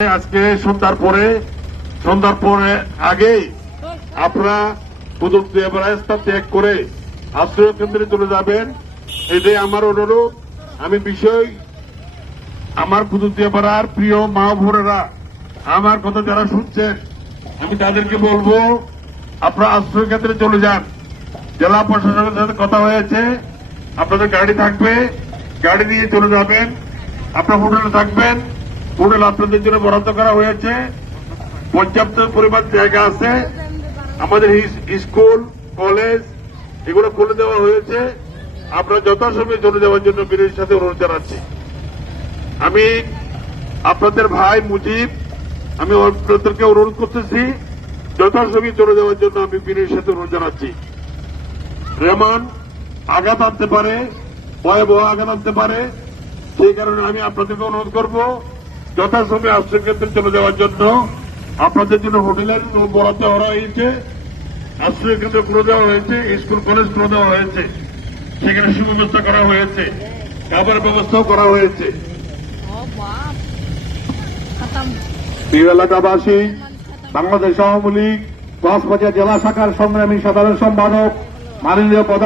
আজকে সন্ধ্যার পরে আগেই আপনারা প্রযুক্তি রাস্তা ত্যাগ করে আশ্রয় কেন্দ্রে চলে যাবেন, এটাই আমার অনুরোধ। আমি আমার প্রযুক্তিপাড়ার প্রিয় মা বোনেরা, আমার কথা যারা শুনছেন, আমি তাদেরকে বলবো আপনারা আশ্রয় কেন্দ্রে চলে যান। জেলা প্রশাসনের সাথে কথা হয়েছে, আপনাদের গাড়ি থাকবে, গাড়ি নিয়ে চলে যাবেন। আপনারা হোটেলে থাকবেন, হোটেল আপনাদের জন্য বরাদ্দ করা হয়েছে, পর্যাপ্ত পরিমাণ জায়গা আছে। আমাদের স্কুল কলেজ এগুলো খুলে দেওয়া হয়েছে। আপনারা যথাসময়ে চলে যাওয়ার জন্য বিনয়ের সাথে অনুরোধ জানাচ্ছি। আমি আপনাদের ভাই মুজিব, আমি আপনাদেরকে অনুরোধ করতেছি যথাসময়ে চলে যাওয়ার জন্য আমি বিনয়ের সাথে অনুরোধ জানাচ্ছি। রেমান আঘাত আনতে পারে, ভয়াবহ আঘাত আনতে পারে, সেই কারণে আমি আপনাদেরকে অনুরোধ করব যথাসময়ে আশ্রয় কেন্দ্রে চলে যাওয়ার জন্য। আপনাদের জন্য হোটেলের বরাদ্দ করা হয়েছে, আশ্রয় কেন্দ্র খুলে দেওয়া হয়েছে, স্কুল কলেজ খুলে দেওয়া হয়েছে, সেখানে সুব্যবস্থা করা হয়েছে, খাবারের ব্যবস্থাও করা হয়েছে। প্রিয় এলাকাবাসী, বাংলাদেশ আওয়ামী লীগ কক্সবাজার জেলা শাখার সংগ্রামী সাধারণ সম্পাদক মাননীয়